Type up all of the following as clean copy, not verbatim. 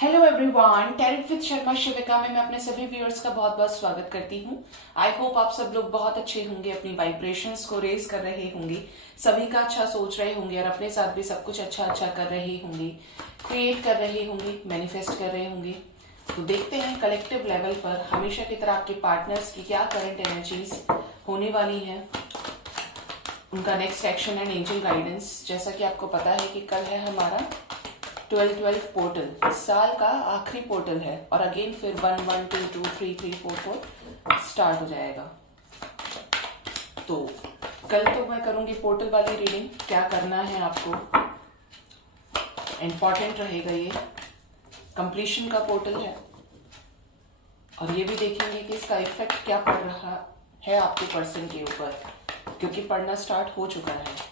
Hello everyone, tarot with Sharma Shivika में मैं अपने सभी व्यूअर्स का बहुत बहुत स्वागत करती हूँ। आई होप आप सब लोग बहुत अच्छे होंगे, अपनी वाइब्रेशंस को रेज कर रहे होंगे, सभी का अच्छा सोच रहे होंगे और अपने साथ भी सब कुछ अच्छा अच्छा कर रहे होंगे, क्रिएट कर रहे होंगे, मैनिफेस्ट कर रहे होंगे। तो देखते हैं कलेक्टिव लेवल पर हमेशा की तरह आपके पार्टनर्स की क्या करंट एनर्जीज होने वाली है, उनका next action and angel guidance. जैसा कि आपको पता है कि कल है हमारा 12 पोर्टल, साल का आखिरी पोर्टल है और अगेन फिर 1 1 2 2 3 3 4 4 स्टार्ट हो जाएगा। तो कल तो मैं करूंगी पोर्टल वाली रीडिंग, क्या करना है आपको, इम्पॉर्टेंट रहेगा। ये कंप्लीशन का पोर्टल है और ये भी देखेंगे कि इसका इफेक्ट क्या पड़ रहा है आपके पर्सन के ऊपर, क्योंकि पढ़ना स्टार्ट हो चुका है।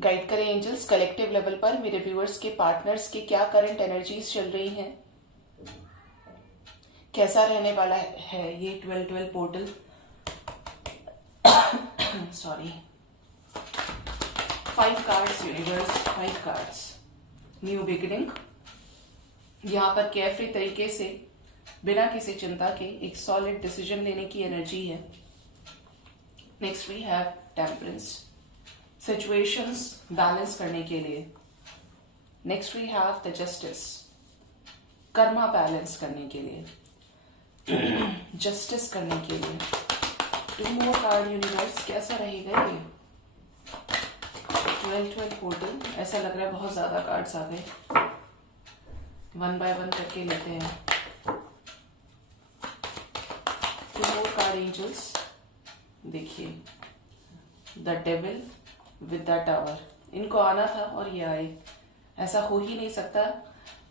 गाइड करें एंजल्स, कलेक्टिव लेवल पर मेरे व्यूअर्स के पार्टनर्स की क्या करंट एनर्जीज चल रही हैं, कैसा रहने वाला है ये 12 portal. Sorry, 5 cards universe, 5 cards. New beginning, यहाँ पर केयरफ्री तरीके से बिना किसी चिंता के एक सॉलिड डिसीजन लेने की एनर्जी है। Next we have temperance, situations balance करने के लिए। Next we have the justice, karma balance करने के लिए, जस्टिस करने के लिए। 2 मोर कार्ड यूनिवर्स, कैसा रहेगा ये 12 पोर्टल। ऐसा लग रहा है बहुत ज्यादा कार्ड्स आ गए, 1 बाय 1 करके लेते हैं। 2 मोर कार्ड एंजल्स, देखिए the devil with the tower, इनको आना था और ये आए। ऐसा हो ही नहीं सकता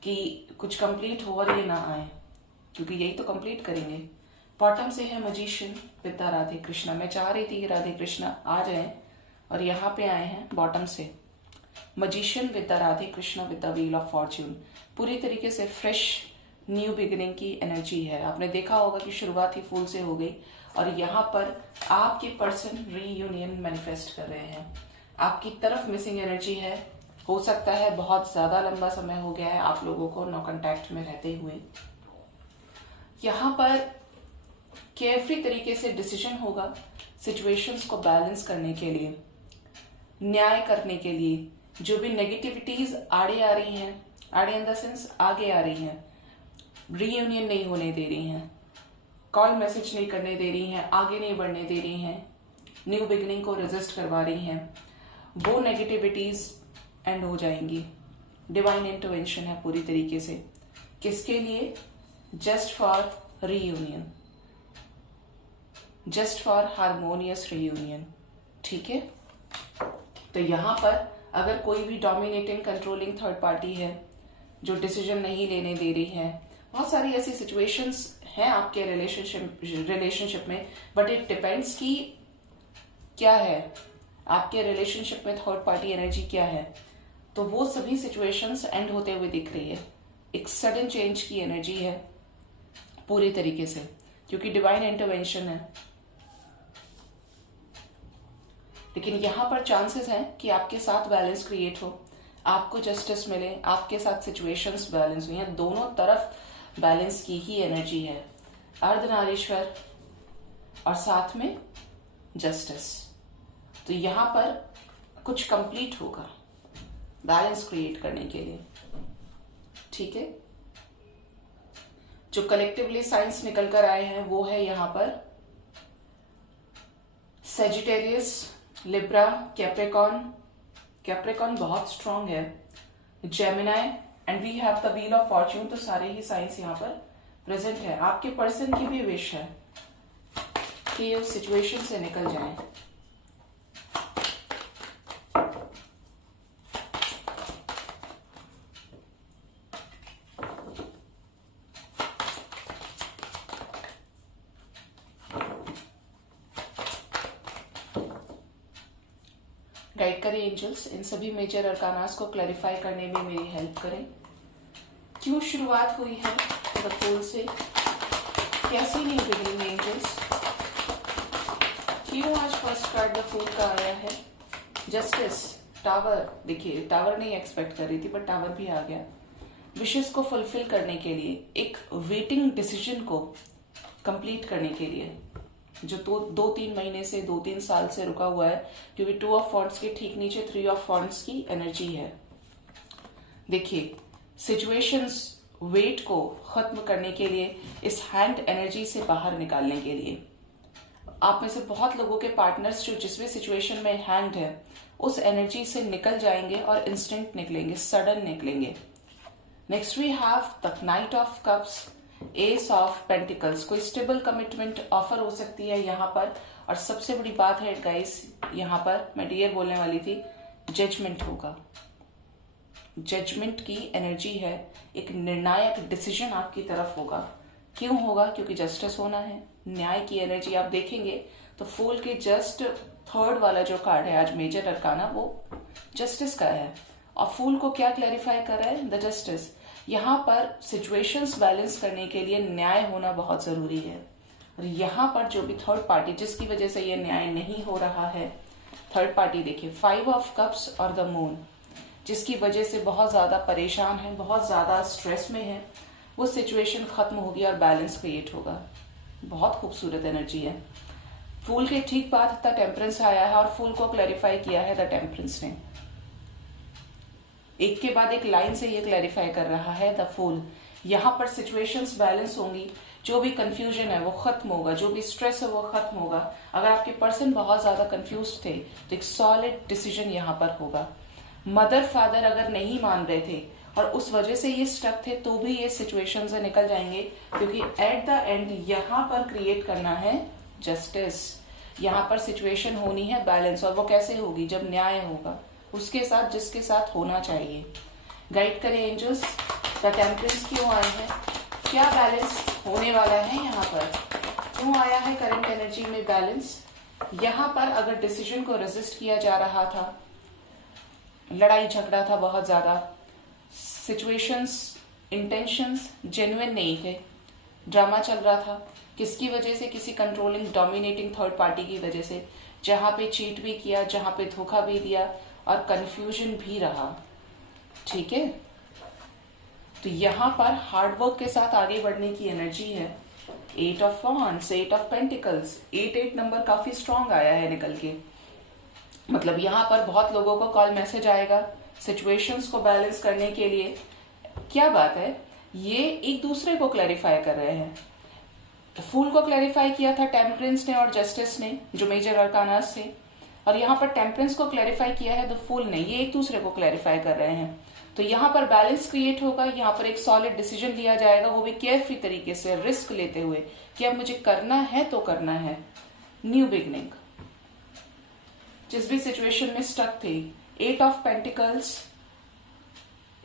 कि कुछ कंप्लीट हो और ये ना आए, क्योंकि यही तो कंप्लीट करेंगे। बॉटम से है magician with the Radhe Krishna. मैं चाह रही थी कि राधे कृष्णा आ जाएं और यहाँ पे आए हैं बॉटम से। Magician with the Radhe Krishna with the wheel of Fortune, पूरी तरीके से फ्रेश न्यू बिगिनिंग की एनर्जी है। आपने देखा होगा कि शुरुआत ही फूल से हो गई और यहाँ पर आपके पर्सन रीयूनियन मैनिफेस्ट कर रहे हैं। आपकी तरफ मिसिंग एनर्जी है, हो सकता है बहुत ज्यादा लंबा समय हो गया है आप लोगों को नो कांटेक्ट में रहते हुए। यहाँ पर केयरफ्री तरीके से डिसीजन होगा सिचुएशंस को बैलेंस करने के लिए, न्याय करने के लिए। जो भी नेगेटिविटीज आड़े आ रही हैं, आड़े इन द सेंस आगे आ रही हैं, रीयूनियन नहीं होने दे रही हैं, कॉल मैसेज नहीं करने दे रही हैं, आगे नहीं बढ़ने दे रही हैं, न्यू बिगिनिंग को रेजिस्ट करवा रही हैं, वो नेगेटिविटीज एंड हो जाएंगी। डिवाइन इंटरवेंशन है पूरी तरीके से, किसके लिए, just for reunion, just for harmonious reunion. ठीक है, तो यहां पर अगर कोई भी डोमिनेटिंग कंट्रोलिंग थर्ड पार्टी है जो डिसीजन नहीं लेने दे रही है, बहुत सारी ऐसी सिचुएशंस हैं आपके रिलेशनशिप में, बट इट डिपेंड्स कि क्या है आपके रिलेशनशिप में थर्ड पार्टी एनर्जी क्या है। तो वो सभी सिचुएशंस एंड होते हुए दिख रही है। एक सडन चेंज की एनर्जी है पूरी तरीके से, क्योंकि डिवाइन इंटरवेंशन है। लेकिन यहां पर चांसेस हैं कि आपके साथ बैलेंस क्रिएट हो, आपको जस्टिस मिले, आपके साथ सिचुएशंस बैलेंस हुई हैं। दोनों तरफ बैलेंस की ही एनर्जी है, अर्धनारीश्वर और साथ में जस्टिस। तो यहां पर कुछ कंप्लीट होगा बैलेंस क्रिएट करने के लिए। ठीक है, जो कलेक्टिवली साइंस निकल कर आए हैं वो है यहां पर सेजिटेरियस, लिब्रा, कैप्रिकॉर्न। कैप्रिकॉर्न बहुत स्ट्रांग है, Gemini and we have the wheel of fortune. तो सारे ही साइंस यहाँ पर प्रेजेंट है। आपके पर्सन की भी विश है कि ये उस सिचुएशन से निकल जाए। गाइड करें एंजल्स, इन सभी मेजर अरकानास को क्लैरिफाई करने में मेरी हेल्प करें। क्यों शुरुआत हुई है द फूल से, कैसी नहीं बिगिनिंग एंजल्स, क्यों आज फर्स्ट कार्ड द फूल का आया है, जस्टिस, टावर, देखिए टावर नहीं एक्सपेक्ट कर रही थी बट टावर भी आ गया। विशेष को फुलफिल करने के लिए, एक वेटिंग डिसीजन को कंप्लीट करने के लिए, जो 2-3 महीने से 2-3 साल से रुका हुआ है, क्योंकि 2 ऑफ वॉन्ड्स के ठीक नीचे 3 ऑफ वॉन्ड्स की एनर्जी है। देखिए सिचुएशंस वेट को खत्म करने के लिए, इस हैंड एनर्जी से बाहर निकालने के लिए, आप में से बहुत लोगों के पार्टनर्स जो जिस भी सिचुएशन में हैंग्ड है उस एनर्जी से निकल जाएंगे और इंस्टेंट निकलेंगे, सडन निकलेंगे। Next we have the knight of cups, ace of pentacles. कोई स्टेबल कमिटमेंट ऑफर हो सकती है यहाँ पर। और सबसे बड़ी बात है गाइस, यहाँ पर मैं डियर बोलने वाली थी, जजमेंट होगा। जजमेंट की एनर्जी है, एक निर्णायक डिसीजन आपकी तरफ होगा। क्यों होगा? क्योंकि जस्टिस होना है, न्याय की एनर्जी आप देखेंगे तो फूल के जस्ट थर्ड वाला जो कार्ड है आज मेजर अरकाना, वो जस्टिस का है। और फूल को क्या क्लैरिफाई कर रहा है? The justice. यहाँ पर सिचुएशंस बैलेंस करने के लिए न्याय होना बहुत जरूरी है। और यहाँ पर जो भी थर्ड पार्टी जिसकी वजह से ये न्याय नहीं हो रहा है, थर्ड पार्टी देखिए 5 ऑफ कप्स और द मून, जिसकी वजह से बहुत ज्यादा परेशान है, बहुत ज्यादा स्ट्रेस में है, वो सिचुएशन खत्म होगी और बैलेंस क्रिएट होगा। बहुत खूबसूरत एनर्जी है। फूल के ठीक बाद द टेम्परेंस आया है और फूल को क्लैरिफाई किया है द टेम्परेंस ने। एक के बाद एक लाइन से ये क्लैरिफाई कर रहा है द फूल। यहाँ पर सिचुएशंस बैलेंस होंगी, जो भी कंफ्यूजन है वो खत्म होगा, जो भी स्ट्रेस है वो खत्म होगा। अगर आपके पर्सन बहुत ज्यादा कंफ्यूज थे तो एक सॉलिड डिसीजन यहाँ पर होगा। मदर फादर अगर नहीं मान रहे थे और उस वजह से ये स्टक थे तो भी ये सिचुएशन से निकल जाएंगे, क्योंकि एट द एंड यहाँ पर क्रिएट करना है जस्टिस। यहाँ पर सिचुएशन होनी है बैलेंस, और वो कैसे होगी? जब न्याय होगा उसके साथ जिसके साथ होना चाहिए। गाइड करें एंजल्स, द टेम्परेंस क्यों आए हैं, क्या बैलेंस होने वाला है यहाँ पर, क्यों आया है करंट एनर्जी में बैलेंस। यहाँ पर अगर डिसीजन को रेजिस्ट किया जा रहा था, लड़ाई झगड़ा था बहुत ज्यादा, सिचुएशंस इंटेंशंस जेन्युइन नहीं थे, ड्रामा चल रहा था, किसकी वजह से? किसी कंट्रोलिंग डोमिनेटिंग थर्ड पार्टी की वजह से, जहां पे चीट भी किया, जहां पे धोखा भी दिया और कंफ्यूजन भी रहा। ठीक है, तो यहां पर हार्डवर्क के साथ आगे बढ़ने की एनर्जी है। 8 of wands, 8 of pentacles, 8 number काफी स्ट्रांग आया है निकल के। मतलब यहाँ पर बहुत लोगों को कॉल मैसेज आएगा सिचुएशंस को बैलेंस करने के लिए। क्या बात है, ये एक दूसरे को क्लैरिफाई कर रहे हैं। फूल को क्लैरिफाई किया था टेम्परेंस ने और जस्टिस ने, जो मेजर अरकानास थे, और यहाँ पर टेम्परेंस को क्लैरिफाई किया है द फूल ने। ये एक दूसरे को क्लैरिफाई कर रहे हैं। तो यहाँ पर बैलेंस क्रिएट होगा, यहाँ पर एक सॉलिड डिसीजन लिया जाएगा, वो भी केयरफ्री तरीके से, रिस्क लेते हुए कि अब मुझे करना है तो करना है। New beginning. जिस भी सिचुएशन में स्टक थे, 8 of pentacles,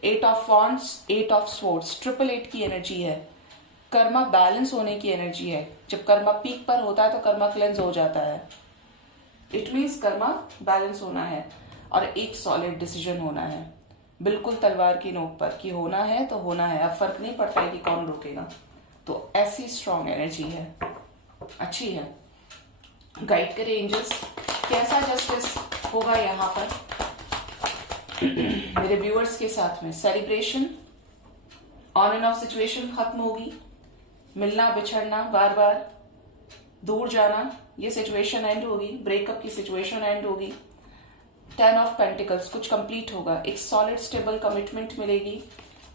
8 of wands, 8 of swords, 888 की एनर्जी है। कर्मा बैलेंस होने की एनर्जी है। जब कर्मा पीक पर होता है तो कर्मा क्लेंस हो जाता है। इट मीन्स कर्मा बैलेंस होना है और एक सॉलिड डिसीजन होना है, बिल्कुल तलवार की नोक पर, कि होना है तो होना है, अब फर्क नहीं पड़ता है कि कौन रोकेगा। तो ऐसी स्ट्रॉन्ग एनर्जी है, अच्छी है। गाइड करे एंजल्स, कैसा जस्टिस होगा यहाँ पर मेरे व्यूअर्स के साथ में। Celebration, on end of situation खत्म होगी, मिलना बिछड़ना, बार बार दूर जाना, ये सिचुएशन एंड होगी, ब्रेकअप की सिचुएशन एंड होगी। 10 ऑफ पेंटिकल्स, कुछ कंप्लीट होगा, एक सॉलिड स्टेबल कमिटमेंट मिलेगी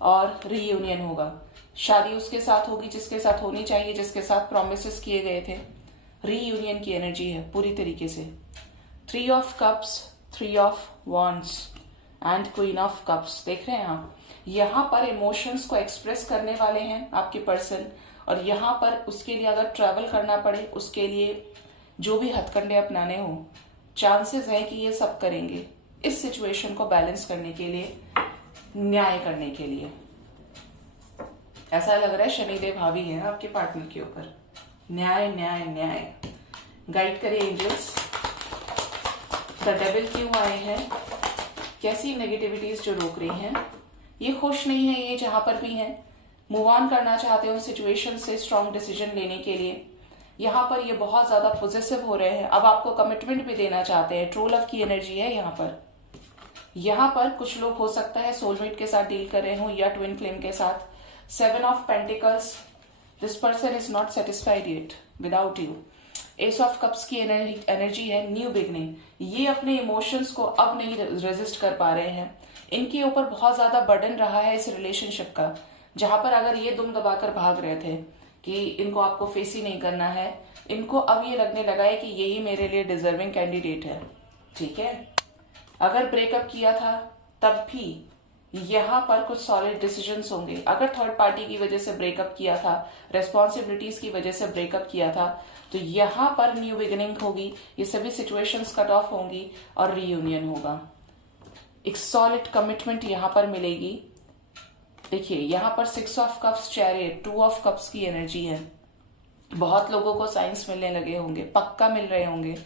और रीयूनियन होगा। शादी उसके साथ होगी जिसके साथ होनी चाहिए, जिसके साथ प्रॉमिसेस किए गए थे। रीयूनियन की एनर्जी है पूरी तरीके से। 3 of cups, 3 of wands and queen of cups. देख रहे हैं आप, यहाँ पर इमोशंस को एक्सप्रेस करने वाले हैं आपके पर्सन, और यहाँ पर उसके लिए अगर ट्रैवल करना पड़े, उसके लिए जो भी हथकंडे अपनाने हो, चांसेस है कि ये सब करेंगे इस सिचुएशन को बैलेंस करने के लिए, न्याय करने के लिए। ऐसा लग रहा है शनिदेव हावी है आपके पार्टनर के ऊपर। न्याय न्याय न्याय। गाइड करिए एंजल्स, द डेविल क्यों आए हैं, कैसी नेगेटिविटीज जो रोक रही हैं। ये खुश नहीं है, ये जहां पर भी हैं, मूव ऑन करना चाहते हैं उन सिचुएशन से स्ट्रॉन्ग डिसीजन लेने के लिए। यहाँ पर ये बहुत ज्यादा पॉजिटिव हो रहे हैं, अब आपको कमिटमेंट भी देना चाहते हैं। ट्रू लव की एनर्जी है यहाँ पर। यहाँ पर कुछ लोग हो सकता है सोलमेट के साथ डील कर रहे हो या ट्विन फ्लेम के साथ। 7 of pentacles, this person is not satisfied yet without you. S of cups की एनर्जी है न्यू बिगनिंग। ये अपने इमोशंस को अब नहीं रेजिस्ट कर पा रहे हैं। इनके ऊपर बहुत ज्यादा बर्डन रहा है इस रिलेशनशिप का, जहां पर अगर ये दुम दबाकर भाग रहे थे कि इनको आपको फेस ही नहीं करना है, इनको अब ये लगने लगा है कि यही मेरे लिए डिजर्विंग कैंडिडेट है। ठीक है, अगर ब्रेकअप किया था तब भी यहाँ पर कुछ सॉलिड डिसीजंस होंगे। अगर थर्ड पार्टी की वजह से ब्रेकअप किया था, रेस्पॉन्सिबिलिटीज की वजह से ब्रेकअप किया था, तो यहाँ पर न्यू बिगिनिंग होगी, ये सभी सिचुएशंस कट ऑफ होंगी और रीयूनियन होगा। एक सॉलिड कमिटमेंट यहाँ पर मिलेगी। देखिए यहाँ पर 6 of cups, chariot, 2 of cups की एनर्जी है। बहुत लोगों को साइंस मिलने लगे होंगे, पक्का मिल रहे होंगे।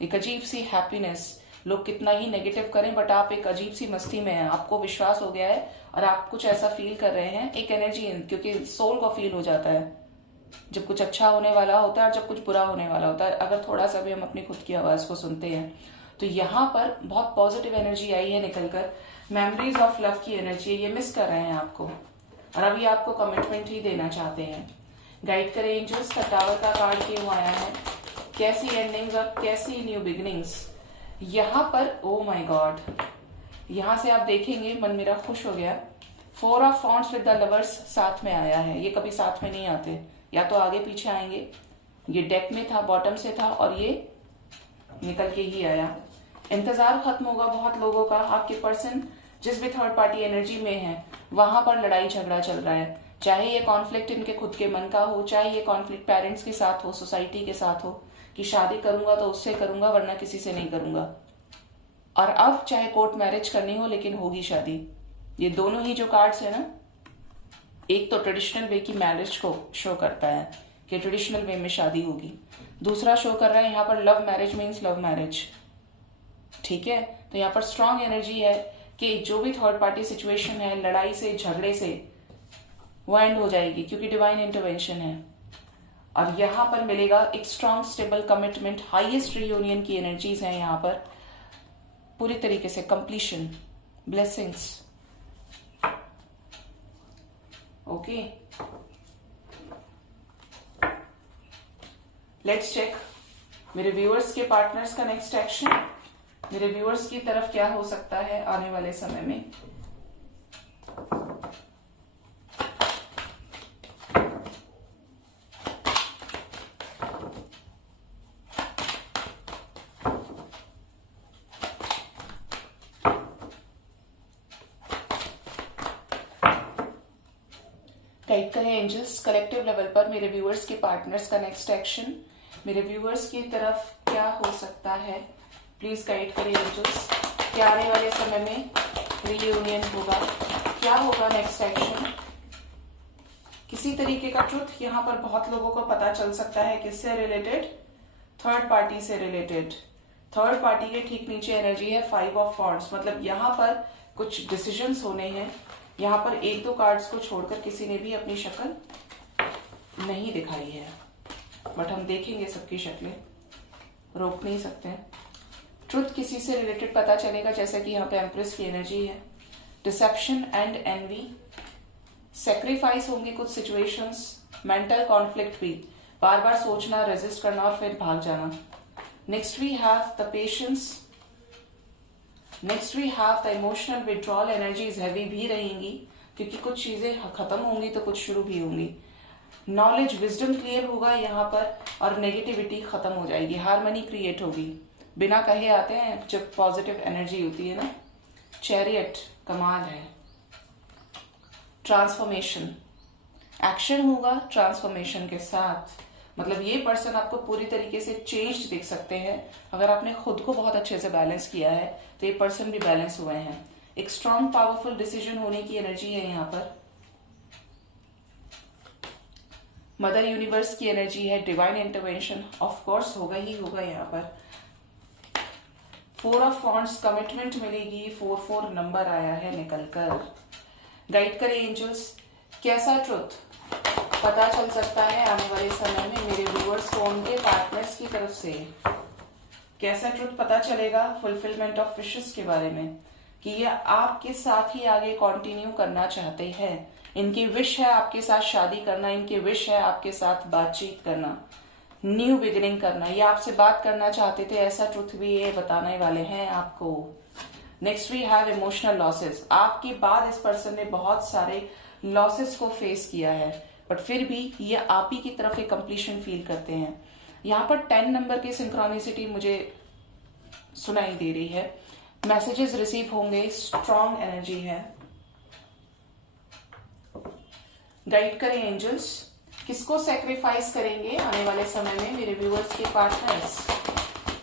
एक अजीब सी हैप्पीनेस, लोग कितना ही नेगेटिव करें बट आप एक अजीब सी मस्ती में हैं, आपको विश्वास हो गया है और आप कुछ ऐसा फील कर रहे हैं। एक एनर्जी, क्योंकि सोल को फील हो जाता है जब कुछ अच्छा होने वाला होता है और जब कुछ बुरा होने वाला होता है। अगर थोड़ा सा भी हम अपनी खुद की आवाज को सुनते हैं तो यहाँ पर बहुत पॉजिटिव एनर्जी आई है निकलकर। मेमोरीज ऑफ लव की एनर्जी, ये मिस कर रहे हैं आपको और अभी आपको कमिटमेंट ही देना चाहते हैं। गाइड करें एंजल्स। टावर का कार्ड क्यों आया है, कैसी एंडिंग्स और कैसी न्यू बिगिनिंग्स यहाँ पर। ओ माय गॉड, यहां से आप देखेंगे मन मेरा खुश हो गया। 4 of wands with the lovers साथ में आया है। ये कभी साथ में नहीं आते, या तो आगे पीछे आएंगे। ये डेक में था, बॉटम से था और ये निकल के ही आया। इंतजार खत्म होगा बहुत लोगों का। आपके पर्सन जिस भी थर्ड पार्टी एनर्जी में है वहां पर लड़ाई झगड़ा चल रहा है, चाहे ये कॉन्फ्लिक्ट इनके खुद के मन का हो, चाहे ये कॉन्फ्लिक्ट पेरेंट्स के साथ हो, सोसाइटी के साथ हो कि शादी करूंगा तो उससे करूंगा वरना किसी से नहीं करूंगा। और अब चाहे कोर्ट मैरिज करनी हो लेकिन होगी शादी। ये दोनों ही जो कार्ड्स है ना, एक तो ट्रेडिशनल वे की मैरिज को शो करता है कि ट्रेडिशनल वे में शादी होगी, दूसरा शो कर रहा है यहाँ पर love marriage means love marriage. ठीक है, तो यहाँ पर स्ट्रॉन्ग एनर्जी है कि जो भी थर्ड पार्टी सिचुएशन है लड़ाई से झगड़े से वो एंड हो जाएगी क्योंकि डिवाइन इंटरवेंशन है। और यहाँ पर मिलेगा एक strong stable commitment, highest reunion की एनर्जीज हैं यहाँ पर, पूरी तरीके से completion, blessings. Okay, let's check मेरे व्यूअर्स के पार्टनर्स का नेक्स्ट एक्शन। मेरे व्यूअर्स की तरफ क्या हो सकता है आने वाले समय में। गाइड करें एंजल्स कलेक्टिव लेवल पर मेरे व्यूअर्स के पार्टनर्स का नेक्स्ट एक्शन। मेरे व्यूअर्स की तरफ क्या हो सकता है, प्लीज गाइड करें एंजल्स। क्या आने वाले समय में रीयूनियन होगा, क्या होगा नेक्स्ट एक्शन। किसी तरीके का ट्रुथ यहाँ पर बहुत लोगों को पता चल सकता है। किससे रिलेटेड, थर्ड पार्टी से रिलेटेड। थर्ड पार्टी के ठीक नीचे एनर्जी है 5 ऑफ वॉन्ड्स, मतलब यहाँ पर कुछ डिसीजंस होने हैं। यहाँ पर 1-2 कार्ड्स को छोड़कर किसी ने भी अपनी शक्ल नहीं दिखाई है, बट हम देखेंगे सबकी शक्लें, रोक नहीं सकते। ट्रुथ किसी से रिलेटेड पता चलेगा, जैसे कि यहाँ पे एम्प्रेस की एनर्जी है। डिसेप्शन एंड एनवी, सेक्रीफाइस होंगी कुछ सिचुएशंस, मेंटल कॉन्फ्लिक्ट भी, बार बार सोचना, रेजिस्ट करना और फिर भाग जाना। Next we have the patience, next we have the emotional withdrawal. Energies heavy भी रहेंगी क्योंकि कुछ चीजें खत्म होंगी तो कुछ शुरू भी होंगी। नॉलेज, विजडम क्लियर होगा यहाँ पर और नेगेटिविटी खत्म हो जाएगी, हार्मनी क्रिएट होगी। बिना कहे आते हैं जब पॉजिटिव एनर्जी होती है ना। चैरियट कमाल है। ट्रांसफॉर्मेशन, एक्शन होगा ट्रांसफॉर्मेशन के साथ, मतलब ये पर्सन आपको पूरी तरीके से चेंज दिख सकते हैं। अगर आपने खुद को बहुत अच्छे से बैलेंस किया है तो ये पर्सन भी बैलेंस हुए हैं। एक स्ट्रॉन्ग पावरफुल डिसीजन होने की एनर्जी है यहाँ पर। मदर यूनिवर्स की एनर्जी है, डिवाइन इंटरवेंशन ऑफ कोर्स होगा ही होगा यहाँ पर। 4 ऑफ वॉन्ड्स, कमिटमेंट मिलेगी। 4 नंबर आया है निकलकर। गाइड करें एंजल्स, कैसा ट्रुथ पता चल सकता है आने वाले समय में मेरे व्यूअर्स को उनके पार्टनर्स की तरफ से। कैसा ट्रुथ पता चलेगा? फुलफिलमेंट ऑफ विशेस के बारे में, कि ये आपके साथ ही आगे कंटिन्यू करना चाहते हैं। इनकी विश है आपके साथ शादी करना, इनकी विश है आपके साथ बातचीत करना, न्यू बिगिनिंग करना। ये आपसे बात करना चाहते थे, ऐसा ट्रुथ भी ये बताने वाले हैं आपको। Next we have emotional losses. आपके बाद इस पर्सन ने बहुत सारे लॉसेस को फेस किया है, बट फिर भी ये आप ही की तरफ एक कंप्लीशन फील करते हैं। यहाँ पर 10 नंबर की सिंक्रोनिसिटी मुझे सुनाई दे रही है। मैसेजेस रिसीव होंगे, स्ट्रॉन्ग एनर्जी है। गाइड करें एंजल्स, किसको सेक्रीफाइस करेंगे आने वाले समय में मेरे व्यूअर्स के पार्टनर्स?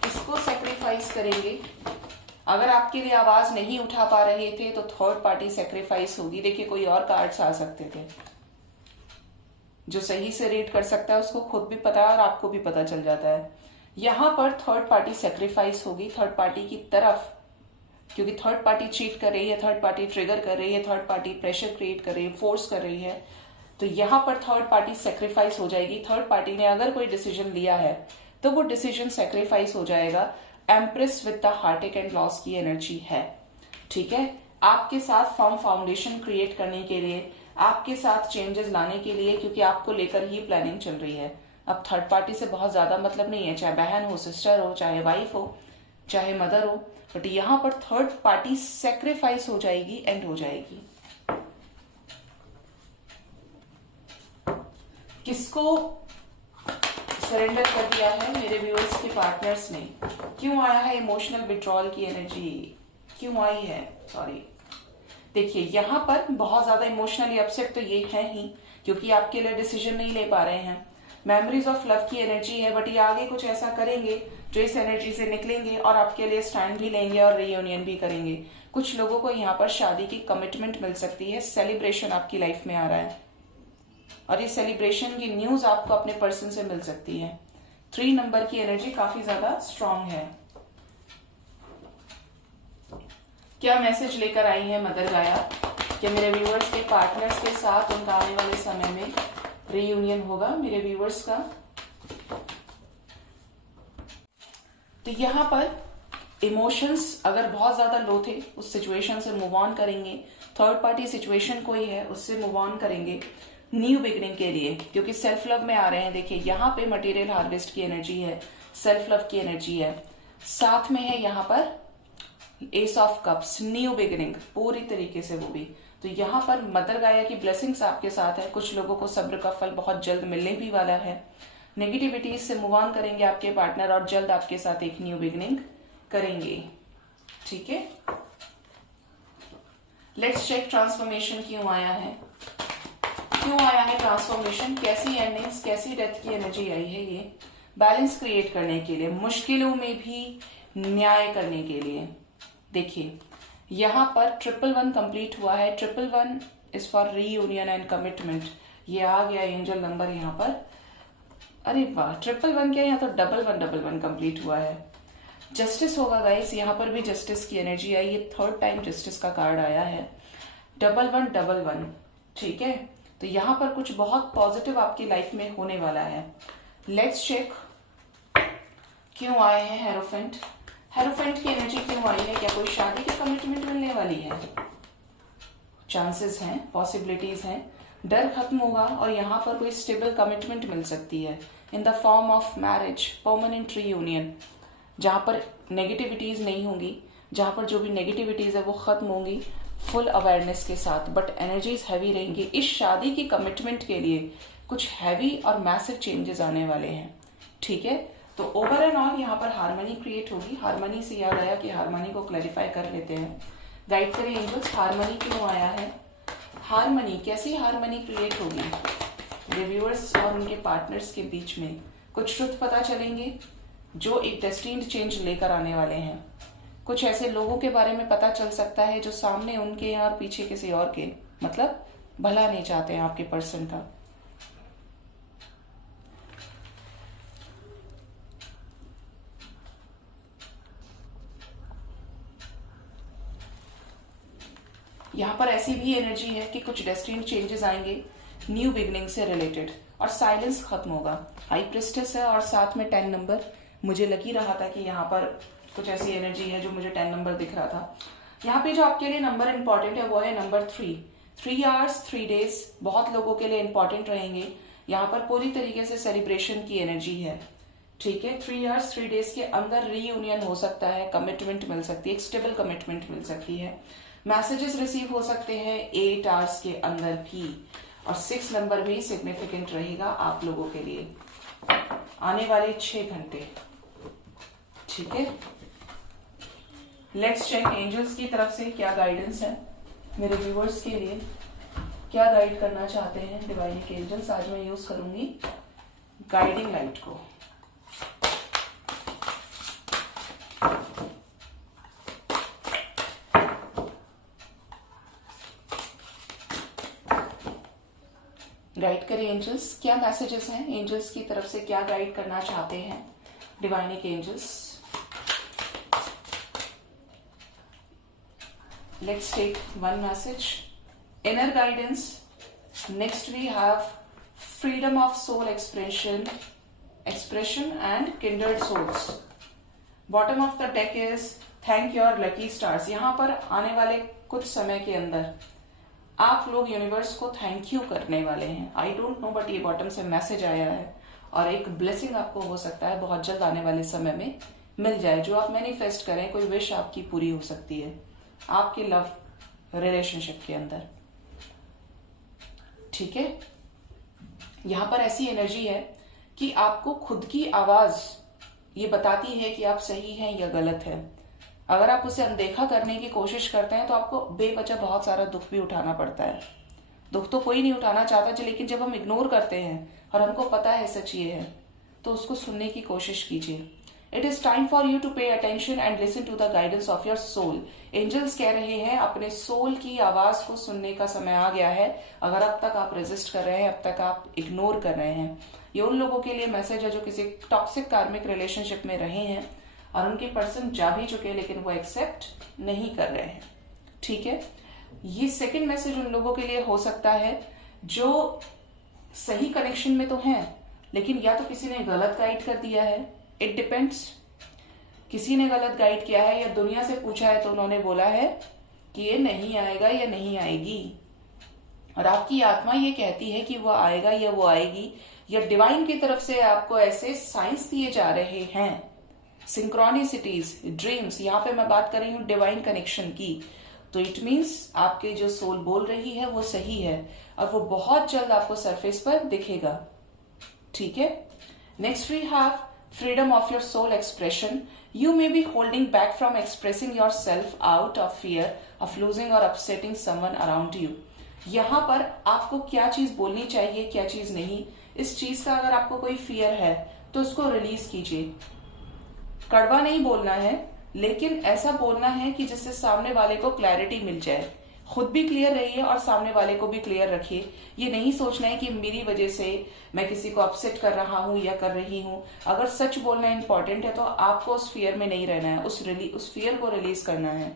किसको सेक्रीफाइस करेंगे? अगर आपके लिए आवाज नहीं उठा पा रहे थे तो थर्ड पार्टी सेक्रीफाइस होगी। देखिए, कोई और कार्ड्स आ सकते थे। जो सही से रीड कर सकता है उसको खुद भी पता है और आपको भी पता चल जाता है। यहां पर थर्ड पार्टी सेक्रीफाइस होगी थर्ड पार्टी की तरफ, क्योंकि थर्ड पार्टी चीट कर रही है, थर्ड पार्टी ट्रिगर कर रही है, थर्ड पार्टी प्रेशर क्रिएट कर रही है, फोर्स कर रही है। तो यहां पर थर्ड पार्टी सेक्रीफाइस हो जाएगी। थर्ड पार्टी ने अगर कोई डिसीजन लिया है तो वो डिसीजन सेक्रीफाइस हो जाएगा। Empress with the Heartect and loss की एनर्जी है, ठीक है। आपके साथ फर्म फाउंडेशन क्रिएट करने के लिए, आपके साथ चेंजेस लाने के लिए, क्योंकि आपको लेकर ही प्लानिंग चल रही है। अब थर्ड पार्टी से बहुत ज्यादा मतलब नहीं है, चाहे बहन हो, सिस्टर हो, चाहे वाइफ हो, चाहे मदर हो, बट यहां पर थर्ड पार्टी सेक्रीफाइस हो जाएगी, एंड हो जाएगी। किसको सरेंडर कर दिया है मेरे व्यूअर्स के पार्टनर्स ने? क्यों आया है इमोशनल विड्रॉल की एनर्जी? क्यों आई है? सॉरी, देखिए यहां पर बहुत ज्यादा इमोशनली अपसेट तो ये है ही, क्योंकि आपके लिए डिसीजन नहीं ले पा रहे हैं। मेमोरीज ऑफ लव की एनर्जी है, बट ये आगे कुछ ऐसा करेंगे जो इस एनर्जी से निकलेंगे और आपके लिए स्टैंड भी लेंगे और रीयूनियन भी करेंगे। कुछ लोगों को यहाँ पर शादी की कमिटमेंट मिल सकती है। सेलिब्रेशन आपकी लाइफ में आ रहा है और इस सेलिब्रेशन की न्यूज आपको अपने पर्सन से मिल सकती है। 3 नंबर की एनर्जी काफी ज्यादा स्ट्रांग है। क्या मैसेज लेकर आई है मदर गाया कि मेरे व्यूअर्स के पार्टनर्स के साथ उनका आने वाले समय में रीयूनियन होगा मेरे व्यूअर्स का? तो यहां पर इमोशंस अगर बहुत ज्यादा लो थे, उस सिचुएशन से मूव ऑन करेंगे। थर्ड पार्टी सिचुएशन कोई है, उससे मूव ऑन करेंगे न्यू बिगनिंग के लिए, क्योंकि सेल्फ लव में आ रहे हैं। देखिए यहाँ पे मटेरियल हार्वेस्ट की एनर्जी है, सेल्फ लव की एनर्जी है, साथ में है यहाँ पर S of cups, new beginning पूरी तरीके से वो भी। तो यहाँ पर मदर गाया की ब्लेसिंग्स आपके साथ है। कुछ लोगों को सब्र का फल बहुत जल्द मिलने भी वाला है। नेगेटिविटीज से मूव ऑन करेंगे आपके पार्टनर और जल्द आपके साथ एक न्यू बिगिनिंग करेंगे, ठीक है। लेट्स चेक ट्रांसफॉर्मेशन क्यों आया है, क्यों आया है ट्रांसफॉर्मेशन, कैसी एंडिंग्स, कैसी डेथ की एनर्जी आई है। ये बैलेंस क्रिएट करने के लिए, मुश्किलों में भी न्याय करने के लिए। देखिए यहां पर 111 कंप्लीट हुआ है। 111 is for reunion and commitment. ये आ गया एंजल नंबर यहाँ पर। अरे वाह, 111 क्या, यहाँ तो 1111 कंप्लीट हुआ है। जस्टिस होगा गाइस, यहाँ पर भी जस्टिस की एनर्जी आई। ये 3rd टाइम जस्टिस का कार्ड आया है। 1111, ठीक है। तो यहाँ पर कुछ बहुत पॉजिटिव आपकी लाइफ में होने वाला है। लेट्स चेक क्यों आए हैं हेरोफेंट। हेरोफेंट की एनर्जी क्यों आई है? क्या कोई शादी की कमिटमेंट मिलने वाली है? चांसेस हैं, पॉसिबिलिटीज हैं। डर खत्म होगा और यहाँ पर कोई स्टेबल कमिटमेंट मिल सकती है in the form of marriage, permanent reunion, जहां पर नेगेटिविटीज नहीं होंगी, जहां पर जो भी नेगेटिविटीज है वो खत्म होंगी फुल अवेयरनेस के साथ, बट एनर्जीज हैवी रहेंगी। इस शादी की कमिटमेंट के लिए कुछ हैवी और मैसिव चेंजेस आने वाले हैं, ठीक है। तो ओवर एंड ऑल यहाँ पर हार्मनी क्रिएट होगी। हार्मनी से याद आया कि हार्मनी को क्लैरिफाई कर लेते हैं। गाइड करें एंजल्स, हार्मनी क्यों आया है? हार्मनी, कैसी हार्मनी क्रिएट होगी रिव्यूअर्स और उनके पार्टनर्स के बीच में? कुछ ट्रुथ पता चलेंगे जो एक डेस्टिन्ड चेंज लेकर आने वाले हैं। कुछ ऐसे लोगों के बारे में पता चल सकता है जो सामने उनके और पीछे किसी और के, मतलब भला नहीं चाहते हैं आपके पर्सन का। यहाँ पर ऐसी भी एनर्जी है कि कुछ डेस्टिन्ड चेंजेस आएंगे न्यू बिगनिंग से रिलेटेड, और साइलेंस खत्म होगा। हाई प्रिस्टेस है और साथ में 10 नंबर, मुझे लग ही रहा था कि यहाँ पर कुछ ऐसी एनर्जी है जो मुझे 10 नंबर दिख रहा था। यहाँ पे जो आपके लिए नंबर इंपॉर्टेंट है वो है नंबर 3। 3 आवर्स 3 डेज बहुत लोगों के लिए इंपॉर्टेंट रहेंगे। यहाँ पर पूरी तरीके से सेलिब्रेशन की एनर्जी है, ठीक है। 3 आवर्स 3 डेज के अंदर रीयूनियन हो सकता है, कमिटमेंट मिल सकती है, एक स्टेबल कमिटमेंट मिल सकती है। मैसेजेस रिसीव हो सकते हैं 8 आवर्स के अंदर भी, और 6 नंबर भी सिग्निफिकेंट रहेगा आप लोगों के लिए आने वाले 6 घंटे, ठीक है। लेट्स चेक एंजल्स की तरफ से क्या गाइडेंस है मेरे व्यूअर्स के लिए, क्या गाइड करना चाहते हैं डिवाइन एंजल्स। आज मैं यूज करूंगी गाइडिंग लाइट को। गाइड करिए एंजल्स, क्या मैसेजेस हैं एंजल्स की तरफ से, क्या गाइड करना चाहते हैं divine angels. Let's take one message. Inner guidance. Next we have freedom of soul expression and kindred souls. Bottom of the deck is thank your lucky stars. यहाँ पर आने वाले कुछ समय के अंदर आप लोग यूनिवर्स को थैंक यू करने वाले हैं। आई डोंट नो बट ये बॉटम से मैसेज आया है, और एक ब्लेसिंग आपको हो सकता है बहुत जल्द आने वाले समय में मिल जाए। जो आप मैनिफेस्ट करें, कोई विश आपकी पूरी हो सकती है आपके लव रिलेशनशिप के अंदर, ठीक है। यहां पर ऐसी एनर्जी है कि आपको खुद की आवाज ये बताती है कि आप सही हैं या गलत है। अगर आप उसे अनदेखा करने की कोशिश करते हैं तो आपको बेवजह बहुत सारा दुख भी उठाना पड़ता है। दुख तो कोई नहीं उठाना चाहता, लेकिन जब हम इग्नोर करते हैं और हमको पता है सच ये है, तो उसको सुनने की कोशिश कीजिए। It is time for you to pay attention and listen to the guidance of your soul. Angels कह रहे हैं अपने सोल की आवाज को सुनने का समय आ गया है। अगर अब तक आप रेजिस्ट कर रहे हैं, अब तक आप इग्नोर कर रहे हैं, ये उन लोगों के लिए मैसेज है जो किसी टॉक्सिक कार्मिक रिलेशनशिप में रहे हैं और उनके पर्सन जा भी चुके हैं, लेकिन वो एक्सेप्ट नहीं कर रहे हैं, ठीक है। ये सेकंड मैसेज उन लोगों के लिए हो सकता है जो सही कनेक्शन में तो हैं, लेकिन या तो किसी ने गलत गाइड कर दिया है, इट डिपेंड्स। किसी ने गलत गाइड किया है या दुनिया से पूछा है तो उन्होंने बोला है कि ये नहीं आएगा या नहीं आएगी, और आपकी आत्मा ये कहती है कि वो आएगा या वो आएगी, या डिवाइन की तरफ से आपको ऐसे साइंस दिए जा रहे हैं, सिंक्रोनिसिटीज, ड्रीम्स। यहाँ पे मैं बात कर रही हूँ डिवाइन कनेक्शन की, तो इट मीन्स आपके जो सोल बोल रही है वो सही है और वो बहुत जल्द आपको सरफेस पर दिखेगा, ठीक है। Next we have freedom of your soul expression. You may be holding back from expressing yourself out of fear of losing or upsetting someone around you. यहाँ पर आपको क्या चीज बोलनी चाहिए, क्या चीज नहीं, इस चीज का अगर आपको कोई फियर है तो उसको रिलीज कीजिए। कड़वा नहीं बोलना है, लेकिन ऐसा बोलना है कि जिससे सामने वाले को क्लैरिटी मिल जाए। खुद भी क्लियर रहिए और सामने वाले को भी क्लियर रखिए। ये नहीं सोचना है कि मेरी वजह से मैं किसी को अपसेट कर रहा हूं या कर रही हूं। अगर सच बोलना इंपॉर्टेंट है तो आपको उस फियर में नहीं रहना है, उस फियर को रिलीज करना है।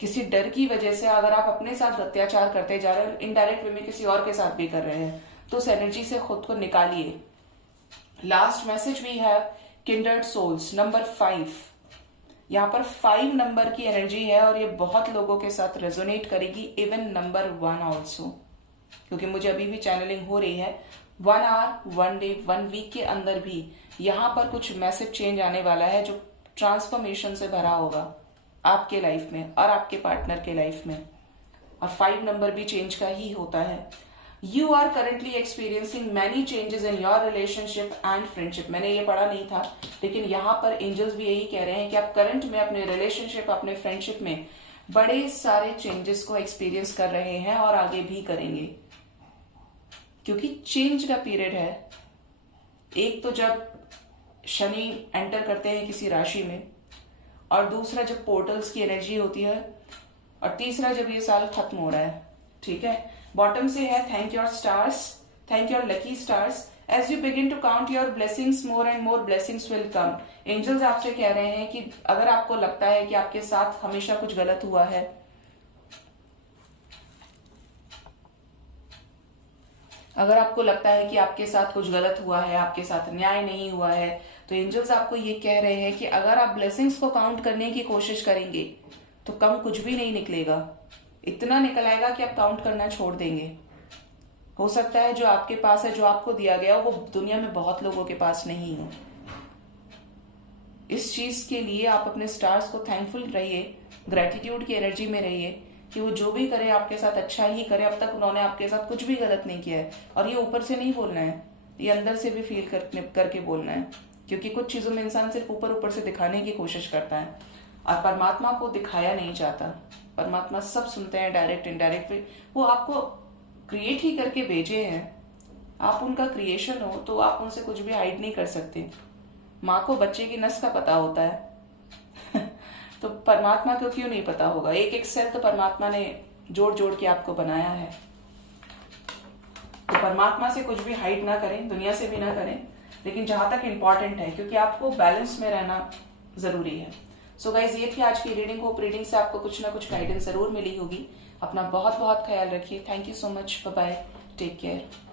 किसी डर की वजह से अगर आप अपने साथ अत्याचार करते जा रहे हैं, इनडायरेक्ट वे में किसी और के साथ भी कर रहे हैं, तो उस एनर्जी से खुद को निकालिए। Last message we have kindred souls, number 5। यहाँ पर 5 नंबर की एनर्जी है और ये बहुत लोगों के साथ रेजोनेट करेगी, इवन नंबर 1 ऑल्सो, क्योंकि मुझे अभी भी चैनलिंग हो रही है। 1 आवर, 1 डे, 1 वीक के अंदर भी यहाँ पर कुछ मैसिव चेंज आने वाला है जो ट्रांसफॉर्मेशन से भरा होगा आपके लाइफ में और आपके पार्टनर के लाइफ में, और 5 नंबर भी चेंज का ही होता है। You are currently experiencing many changes in your relationship and friendship. मैंने ये पढ़ा नहीं था, लेकिन यहाँ पर एंजल्स भी यही कह रहे हैं कि आप करंट में अपने रिलेशनशिप, अपने फ्रेंडशिप में बड़े सारे चेंजेस को एक्सपीरियंस कर रहे हैं और आगे भी करेंगे, क्योंकि चेंज का पीरियड है। एक तो जब शनि एंटर करते हैं किसी राशि में, और दूसरा जब पोर्टल्स की एनर्जी होती है, और तीसरा जब ये साल खत्म हो रहा है, ठीक है। बॉटम से है thank your stars, thank your lucky stars. As you begin to count your blessings, more and more blessings will come. Angels आपसे कह रहे हैं कि अगर आपको लगता है कि आपके साथ हमेशा कुछ गलत हुआ है, अगर आपको लगता है कि आपके साथ कुछ गलत हुआ है, आपके साथ न्याय नहीं हुआ है, तो एंजल्स आपको ये कह रहे हैं कि अगर आप ब्लेसिंग्स को काउंट करने की कोशिश करेंगे तो कम कुछ भी नहीं निकलेगा, इतना निकल आएगा कि आप काउंट करना छोड़ देंगे। हो सकता है जो आपके पास है, जो आपको दिया गया, वो दुनिया में बहुत लोगों के पास नहीं हो। इस चीज के लिए आप अपने स्टार्स को थैंकफुल रहिए, ग्रेटिट्यूड की एनर्जी में रहिए कि वो जो भी करे आपके साथ अच्छा ही करे। अब तक उन्होंने आपके साथ कुछ भी गलत नहीं किया है। और ये ऊपर से नहीं बोलना है, ये अंदर से भी फील करके बोलना है, क्योंकि कुछ चीजों में इंसान सिर्फ ऊपर ऊपर से दिखाने की कोशिश करता है और परमात्मा को दिखाया नहीं चाहता। परमात्मा सब सुनते हैं, डायरेक्ट इनडायरेक्ट। वो आपको क्रिएट ही करके भेजे हैं, आप उनका क्रिएशन हो, तो आप उनसे कुछ भी हाइड नहीं कर सकते। माँ को बच्चे की नस का पता होता है तो परमात्मा को क्यों नहीं पता होगा? एक एक सेल तो परमात्मा ने जोड़ जोड़ के आपको बनाया है। तो परमात्मा से कुछ भी हाइड ना करें, दुनिया से भी ना करें, लेकिन जहां तक इंपॉर्टेंट है, क्योंकि आपको बैलेंस में रहना जरूरी है। सो गाइज, ये थी आज की रीडिंग। होप रीडिंग से आपको कुछ ना कुछ गाइडेंस जरूर मिली होगी। अपना बहुत बहुत ख्याल रखिए। Thank you so much. Bye bye. Take care.